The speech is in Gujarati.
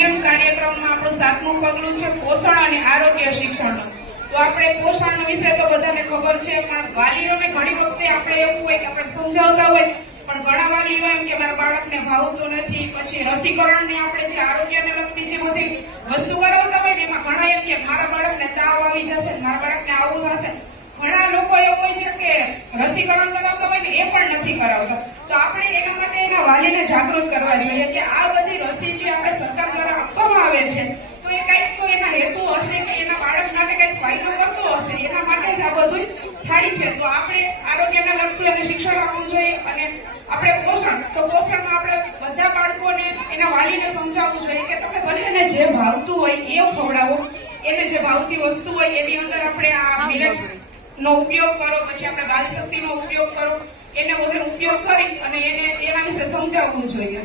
પીએમ કાર્યક્રમમાં આપણું 7મું પગલું છે પોષણ અને આરોગ્ય શિક્ષણનું। તો આપણે પોષણ વિશે તો બધાને ખબર છે, પણ વાલીઓને ઘણી વખતે આપણે એવું હોય કે આપણે સમજાવતા હોય, પણ ઘણા વાલીઓ એમ કે મારા બાળકને ભાવતું નથી। પછી રસીકરણની આપણે જે આરોગ્યને લગતી જે બધી વસ્તુ કરાવતા હોય ને એમાં ઘણા એમ કે મારા બાળકને તાવ આવી જશે, મારા બાળકને આવું થશે। ઘણા લોકો એવું હોય છે કે રસીકરણ કરાવતા હોય ને એ પણ નથી કરાવતા। તો આપણે એના માટે એના વાલીને જાગૃત કરવા જોઈએ કે આ બધી રસી જે આપણે સરકાર દ્વારા આપવામાં આવે છે તો એ કંઈક તો એના હેતુ હશે કે એના બાળક માટે કંઈક ફાયદો કરતો હશે, એના માટે જ આ બધું થાય છે। તો આપણે આરોગ્યને લગતું એને શિક્ષણ આપવું જોઈએ। અને આપણે પોષણમાં આપણે બધા બાળકોને એના વાલીને સમજાવવું જોઈએ કે તમે ભલે એને જે ભાવતું હોય એ ખવડાવો, એને જે ભાવતી વસ્તુ હોય એની અંદર આપણે આ મિલેટ નો ઉપયોગ કરો, પછી આપણે બાલ શક્તિનો ઉપયોગ કરો, એને બધો ઉપયોગ કરી અને એને એના વિશે સમજાવવું જોઈએ।